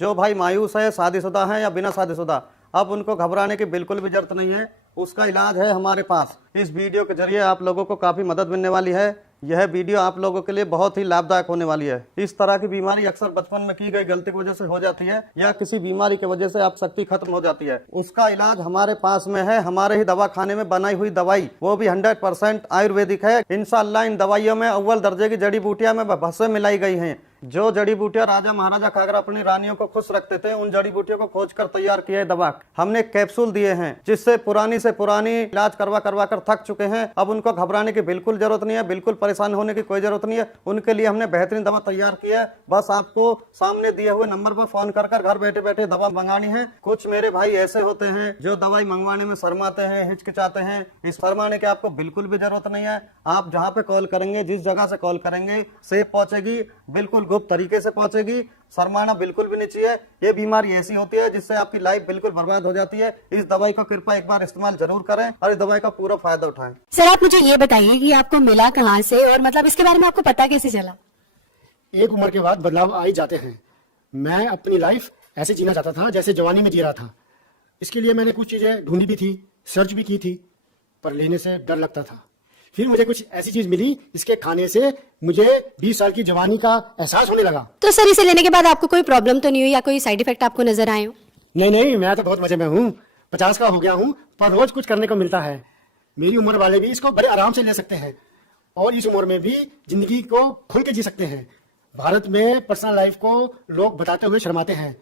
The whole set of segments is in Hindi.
जो भाई मायूस है, शादीशुदा है या बिना शादीशुदा, अब उनको घबराने की बिल्कुल भी जरूरत नहीं है। उसका इलाज है हमारे पास। इस वीडियो के जरिए आप लोगों को काफ़ी मदद मिलने वाली है। यह वीडियो आप लोगों के लिए बहुत ही लाभदायक होने वाली है। इस तरह की बीमारी अक्सर बचपन में की गई गलती की वजह से हो जाती है या किसी बीमारी की वजह से आप शक्ति खत्म हो जाती है। उसका इलाज हमारे पास में है, हमारे ही दवा खाने में बनाई हुई दवाई, वो भी 100% आयुर्वेदिक है। इंशाअल्लाह इन दवाइयों में अव्वल दर्जे की जड़ी बूटियां में भस्म मिलाई गई हैं। जो जड़ी बूटियां राजा महाराजा खाकर अपनी रानियों को खुश रखते थे, उन जड़ी बूटियों को खोज कर तैयार किए दवा हमने कैप्सूल दिए हैं, जिससे पुरानी से पुरानी इलाज करवा कर थक चुके हैं। अब उनको घबराने की बिल्कुल जरूरत नहीं है, बिल्कुल परेशान होने की कोई जरूरत नहीं है। उनके लिए हमने बेहतरीन दवा तैयार की है। बस आपको सामने दिए हुए नंबर पर फोन कर घर बैठे बैठे दवा मंगानी है। कुछ मेरे भाई ऐसे होते हैं जो दवाई मंगवाने में शर्माते हैं, हिचकिचाते हैं। इस शर्माने की आपको बिल्कुल भी जरूरत नहीं है। आप जहाँ पे कॉल करेंगे, जिस जगह से कॉल करेंगे, सेफ पहुंचेगी, बिल्कुल गुप्त तरीके से पहुंचेगी। शर्माना बिल्कुल भी नहीं चाहिए। ये बीमारी ऐसी होती है जिससे आपकी लाइफ बिल्कुल बर्बाद हो जाती है। इस दवाई का कृपया एक बार इस्तेमाल जरूर करें और इस दवाई का पूरा फायदा उठाएं। सर आप मुझे ये बताइए कि आपको मिला कहाँ से और मतलब इसके बारे में आपको पता कैसे चला? एक उम्र के बाद बदलाव आ ही जाते हैं। मैं अपनी लाइफ ऐसे जीना चाहता था जैसे जवानी में जी रहा था। इसके लिए मैंने कुछ चीजें ढूंढी भी थी, सर्च भी की थी, पर लेने से डर लगता था। फिर मुझे कुछ ऐसी चीज मिली जिसके खाने से मुझे 20 साल की जवानी का एहसास होने लगा। तो सर इसे लेने के बाद आपको कोई प्रॉब्लम तो नहीं हुई या कोई साइड इफेक्ट आपको नजर आए हो? नहीं, मैं तो बहुत मजे में हूँ। 50 का हो गया हूँ, पर रोज कुछ करने को मिलता है। मेरी उम्र वाले भी इसको बड़े आराम से ले सकते हैं और इस उम्र में भी जिंदगी को खुल के जी सकते हैं। भारत में पर्सनल लाइफ को लोग बताते हुए शर्माते हैं।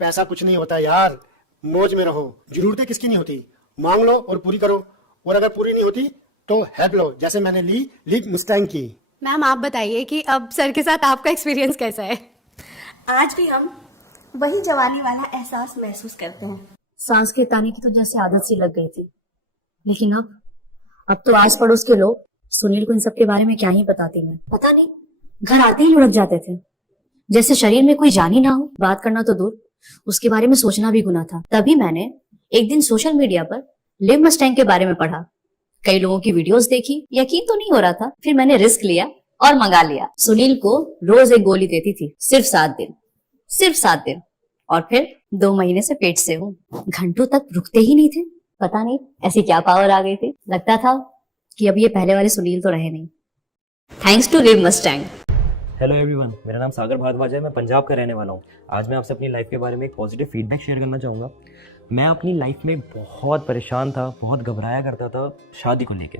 पैसा कुछ नहीं होता यार, मौज में रहो। जरूरतें किसकी नहीं होती, मांग लो और पूरी करो, और अगर पूरी नहीं होती तो हेल्प लो, जैसे मैंने ली मुस्टैंग की। मैम आप बताइए कि अब सर के साथ आपका एक्सपीरियंस कैसा है? आज भी हम वही जवानी वाला एहसास महसूस करते हैं। सांस के ताने की तो जैसे आदत सी लग गई थी, लेकिन अब तो आस पड़ोस के लोग सुनील को इन सब के बारे में क्या ही बताती। मैं पता नहीं, घर आते ही लुढ़क जाते थे, जैसे शरीर में कोई जान ही ना हो। बात करना तो दूर, उसके बारे में सोचना भी गुनाह था। तभी मैंने एक दिन सोशल मीडिया पर लिव मस्टैंग के बारे में पढ़ा, कई लोगों की वीडियोस देखी, यकीन तो नहीं हो रहा था। फिर मैंने रिस्क लिया और मंगा लिया। सुनील को रोज एक गोली देती थी, सिर्फ 7 दिन, और फिर 2 महीने से पेट से हूँ। घंटों तक रुकते ही नहीं थे। पता नहीं ऐसी क्या पावर आ गई थी। लगता था कि अब ये पहले वाले सुनील तो रहे नहीं। Thanks to live Mustang. Hello everyone, मेरा नाम सागर भारद्वाज है। मैं पंजाब का रहने वाला हूँ। आज मैं आपसे अपनी लाइफ के बारे में एक पॉजिटिव फीडबैक शेयर करना चाहूँगा। मैं अपनी लाइफ में बहुत परेशान था, बहुत घबराया करता था शादी को लेके,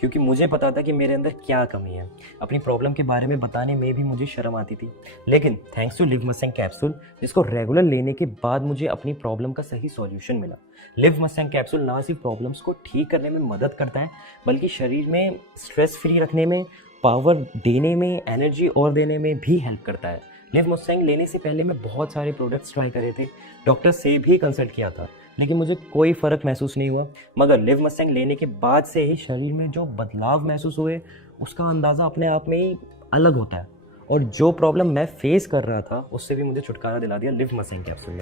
क्योंकि मुझे पता था कि मेरे अंदर क्या कमी है। अपनी प्रॉब्लम के बारे में बताने में भी मुझे शर्म आती थी। लेकिन thanks to live Mustang capsule, जिसको रेगुलर लेने के बाद मुझे अपनी प्रॉब्लम का सही सॉल्यूशन मिला। लिव मस्टैंग कैप्सूल ना सिर्फ प्रॉब्लम्स को ठीक करने में मदद करता है, बल्कि शरीर में स्ट्रेस फ्री रखने में, पावर देने में, एनर्जी और देने में भी हेल्प करता है। लिव मस्टैंग लेने से पहले मैं बहुत सारे प्रोडक्ट्स ट्राई करे थे, डॉक्टर से भी कंसल्ट किया था, लेकिन मुझे कोई फ़र्क महसूस नहीं हुआ। मगर लिव मस्टैंग लेने के बाद से ही शरीर में जो बदलाव महसूस हुए, उसका अंदाज़ा अपने आप में ही अलग होता है। और जो प्रॉब्लम मैं फेस कर रहा था, उससे भी मुझे छुटकारा दिला दिया लिव मस्टैंग कैप्सूल ने।